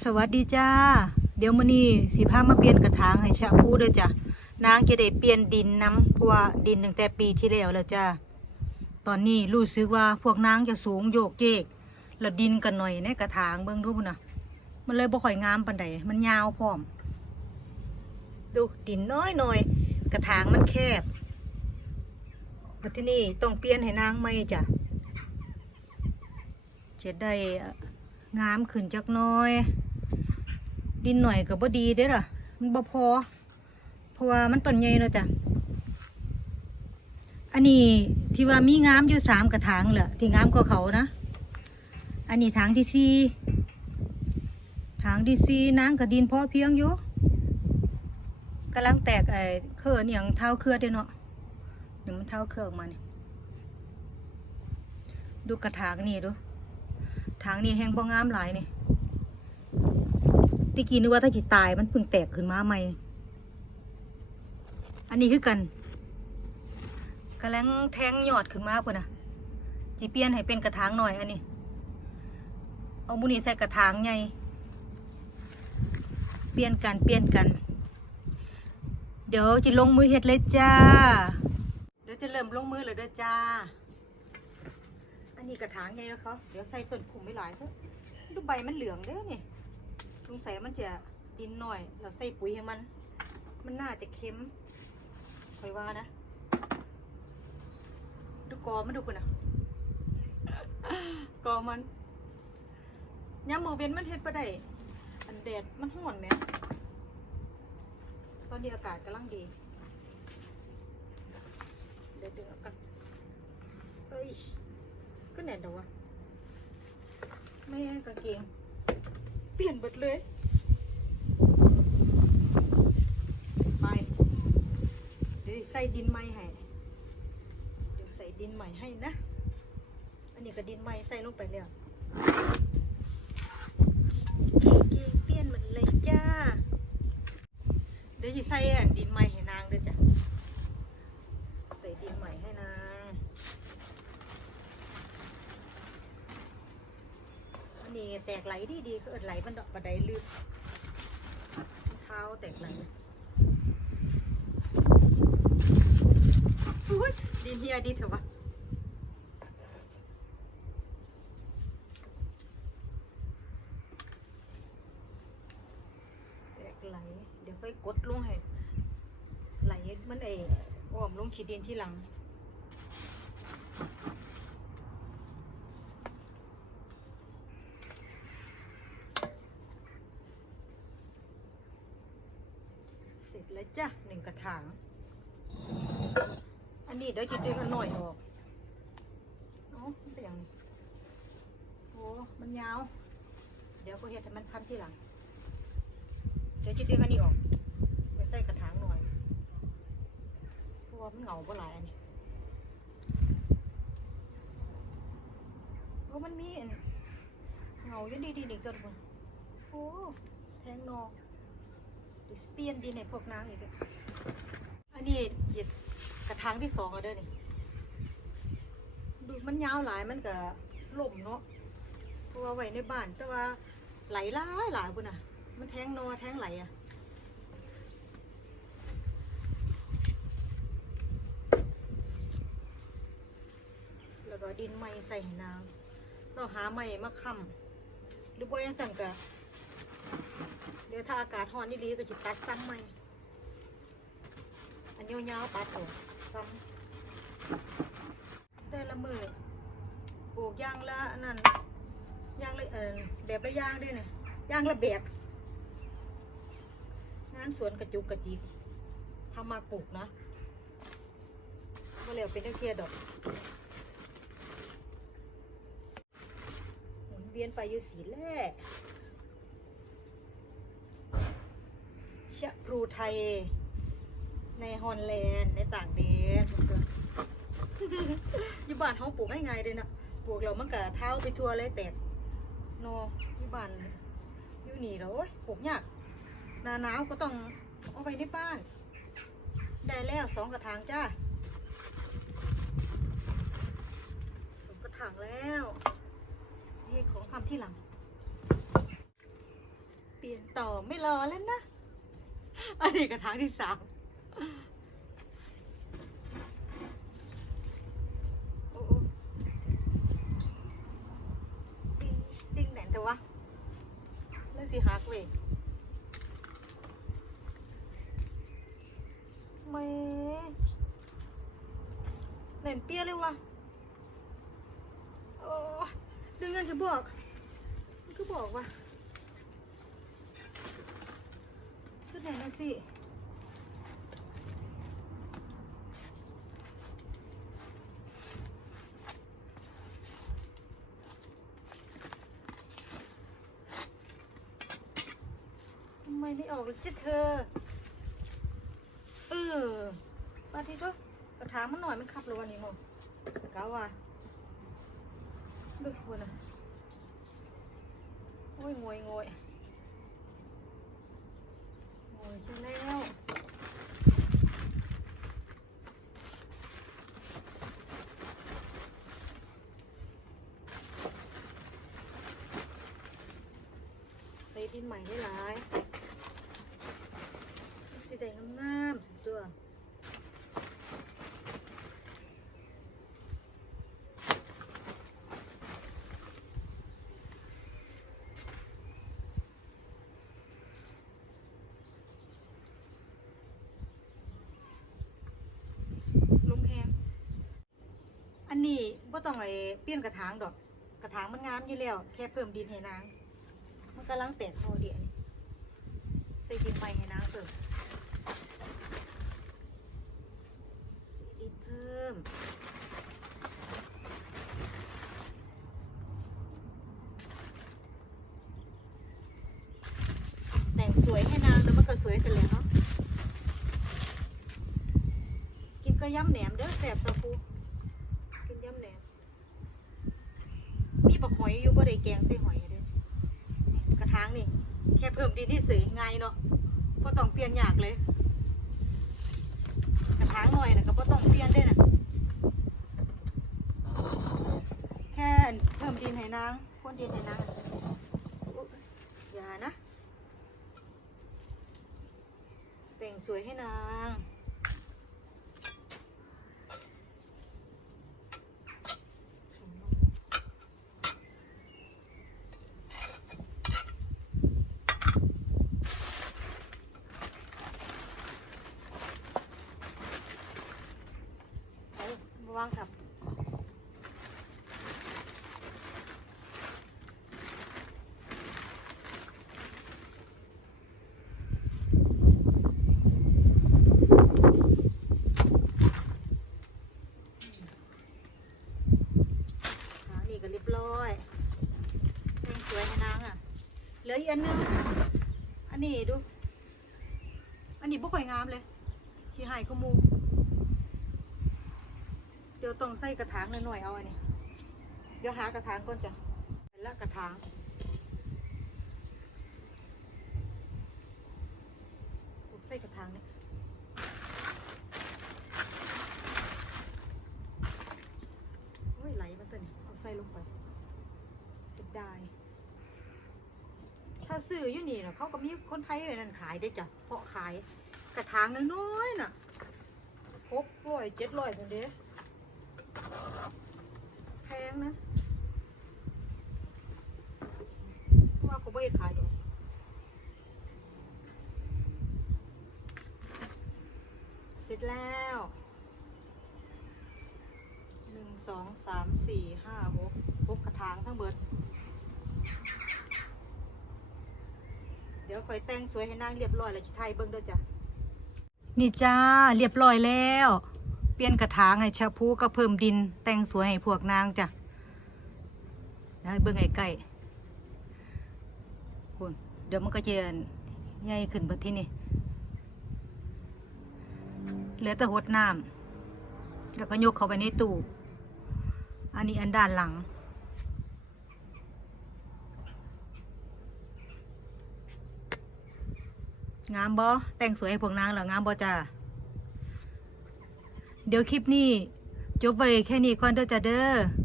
สวัสดีจ้า เดี๋ยวมื้อนี้สิพามาเปลี่ยนกระถางให้ชะพูเด้อจ้ะนางจะได้เปลี่ยนดินน้ำเพราะว่าดินตั้งแต่ปีที่แล้วแล้วจ้าตอนนี้รู้สึกว่าพวกนางจะสูงโยกเยกแล้วดินกันหน่อยในกระถางเบิ่งดูพุ่นน่ะ มันเลยบ่ค่อยงามปานใดมันยาวพร้อม ดูดินน้อยหน่อย กระถางมันแคบบัดทีนี้ต้องเปลี่ยนให้นางใหม่จ้ะจะได้งามขึ้นจักน้อย ดินหน่อยก็บ่ดีเด้อล่ะมันบ่พอ เพราะว่ามันต้นใหญ่เนาะจ้ะอันนี้ที่ว่ามีงามอยู่สามกระถางแหละที่งามกว่าเขานะ อันนี้ถางที่สี่ถางที่สี่นางกับดินพอเพียงอยู่กำลังแตกไอ้เครือนี่อย่างเท้าเครือด้เนาะเดี๋ยวมันเท้าเครือออกมาเนี่ยดูกระถางนี่ดู ถางนี่แห้งบ่งามหลายนี่ ตะกี้นึกว่าถ้าจิตายมันเพิ่งแตกขึ้นมาใหม่ อันนี้คือกันกำลังแทงยอดขึ้นมาเพื่อนนะจีเปลี่ยนให้เป็นกระถางหน่อยอันนี้ เอาบุนี่ใส่กระถางใหญ่เปลี่ยนกันเปลี่ยนกัน เดี๋ยวจะลงมือเฮ็ดเลยจ้า เดี๋ยวจะเริ่มลงมือเลยเด้อจ้า อันนี้กระถางใหญ่แล้วเขาเดี๋ยวใส่ต้นคุมไม่หลายเถอะดูใบมันเหลืองเด้อนี่ สงสัยมันจะดินหน่อย เราใส่ปุ๋ยให้มัน มันน่าจะเค็มคอยว่านะ ดูกอมันดูกันนะกอมันยามมือเว้นมันเฮ็ดปะได้อันแดดมันห่อนไหม ตอนนี้อากาศกำลังดี เดี๋ยวดึงอากาศเฮ้ยก็แน่นเดยววะไม่ให้กางเกง ลี่ยนหมดเลยไปเดี๋ยวใส่ดินใหม่ให้เดี๋ยวใส่ดินใหม่ให้นะ อันนี้ก็ดินใหม่ใส่ลงไปแล้วเก่งๆเปลี่ยนหมดเลยจ้า เดี๋ยวจะใส่อันดินใหม่ให้นางด้วยจ้ะ ใส่ดินใหม่ให้นาง อันนี้แตกไหล ดีดีๆก็เอิดไหลบันดอกบันไดลืมเท้าแตกไหลอุ้ยดินเฮียดีเถอะวะแตกไหลเดี๋ยวค่อยกดลงให้ไหลมันเออ้อมลงขีดดินที่หลัง เสร็จ แล้วจ้ะหนึ่งกระถาง อันนี้เดี๋ยวจะดึงอันหน่อยออกเอ้ามันเป็นอย่างนี้โอ้มันยาว เดี๋ยวก็เห็ดให้มันพันที่หลัง เดี๋ยวจะดึงอันนี้ออกไปใส่กระถางหน่อยเพราะว่ามันเหงาบ่หลายอันนี้โอ้มันมีเหงาอยู่ดีๆนี่ตัวนึงโอ้แทงนอก เปลี่ยนดินในพวกนางอีกเด้ออันนี้หยิบกระถางที่สองเอาเด้อนี่ดูมันยาวหลายมันก็ล่มเนาะเพราะว่าไว้ในบ้าน แต่ว่าไหลหลายหลายบุญอะ มันแทงนอแทงไหลอะแล้วก็ดินใหม่ใส่ให้นางเราหาใหม่มาค้ำหรือบ่ยังสั่งกะ ดี๋ยวถ้าอากาศร้อนนี่ลีก็จะตัดซ้ำใหม่ อันยาวๆตัดออกซ้ำได้ละมือปลูกย่างละนั่นย่างละเออแบบละย่างด้วยเนี่ยย่างละแบบงานสวนกระจุกกระจิกทำมาปลูกนะก็แล้วเป็นเทียดอกหมุนเวียนไปอยู่สีแร่ ชะพรูไทย ในฮอลแลนด์ในต่างแดนทุกคนอยู่บ้านเขาปลูกง่ายๆเลยนะปลูกแล้วมันก็เท้าไปทั่วเลยแตกโนอยู่บ้านอยู่นี่แล้วโอ้ยปลูกยากหนาหนาวก็ต้องเอาไว้ในบ้าน ได้แล้วสองกระถางจ้าสองกระถางแล้วนี่ของคำที่หลัง เปลี่ยนต่อไม่รอแล้วนะ อันนี้กระถางที่สามดิ้งแหนนแต่วะเรื่องสิฮักเว้ยแม่แหนนเปี้ยเลยวะโอ้ดึงเงินจะบอก มันก็บอกว่า ชุดไหนนะสิทำไมไม่ออกเลยจ้ะเธอ เออมาทีก็กระถางมันหน่อยมันขับเลยวันนี้โมกาว่าดูคนอะโอ้ยงวยงวย ใช่แล้วใส่ดินใหม่ได้หลายสีแดงงามๆสุดตัว ลมแหงอั นนี้บ่ต้องไอ้เปลี่ยนกระถางดอก กระถางมันงามอยู่แล้ว แค่เพิ่มดินให้นาง มันกำลังแตกพอเดียนี่ใส่ดินใหม่ให้นางเพิ่มใส่ดินเพิ่มแต่งสวยให้นางแล้วมันก็สวยกันแล้วเนาะกินก็ยำแหนมเด้อแสบสะพูกินยำแหนม มี ปลาหอยอยู่ก็ได้แกงใส่หอยเด้กระถางนี่ แค่เพิ่มดินที่สีง่ายเนาะก็ต้องเปลี่ยนยากเลย กระถางหน่อยนะก็บ่ต้องเปลี่ยนได้นะแค่เพิ่มดินให้นางพ่นดินให้นางอย่านะ แต่งสวยให้นาง วางครับขานี่ก็เรียบร้อยแดงสวยให้นางอะ เหลืออีกอันนึง อันนี้ดู อันนี้บ่ค่อยงามเลยขี้หายก็มู เดี๋ยวต้องใส่กระถางหน่อยๆเอาอันนี้เดี๋ยวหากระถางก่อนจ้ะไปละกระถางปลูกใส่กระถางเนี่ยโอ้ยไหลมาตัวนี้เอาใส่ลงไปเสิดายถ้าซื้ออยู่นี่นะเขาก็มีคนไทยเลยนั่นขายได้จ้ะเพาะขายกระถางน้อยๆน่ะหกร้อยเจ็ดร้อยคนเด้แพ งนะว่าเขาไม่ได้ขายดอกเสร็จแล้วหนึ่งสองสามสี่ห้าหกหกกระถางทั้งเบิด เดี๋ยวคอยแต่งสวยให้นางเรียบร้อยแล้วจะไทยเบิ้งเด้อจ้ะนี่จ้าเรียบร้อยแล้ว เปลี่ยนกระถางให้ชาพูก็เพิ่มดิน แต่งสวยให้พวกนางจ้ะ เดี๋ยวให้เบิ้งใกล้ๆคุณเดี๋ยวมันก็จะใหญ่ขึ้นบิดที่นี่เหลือแต่หดน้ำแล้วก็ยกเข้าไปในตู้ อันนี้อันด้านหลัง งามบอแต่งสวยให้พวกนางเหรองามบอจ้าเดี๋ยวคลิปนี้จบไว้แค่นี้ก่อนเด้อจ้าเด้อ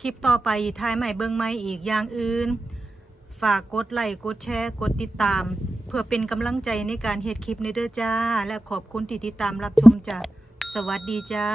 คลิปต่อไปทายใหม่เบิ่งใหม่อีกอย่างอื่น ฝากกดไลค์กดแชร์กดติดตาม เพื่อเป็นกำลังใจในการเฮ็ดคลิปในเด้อจ้า และขอบคุณที่ติดตามรับชมจ้าสวัสดีจ้า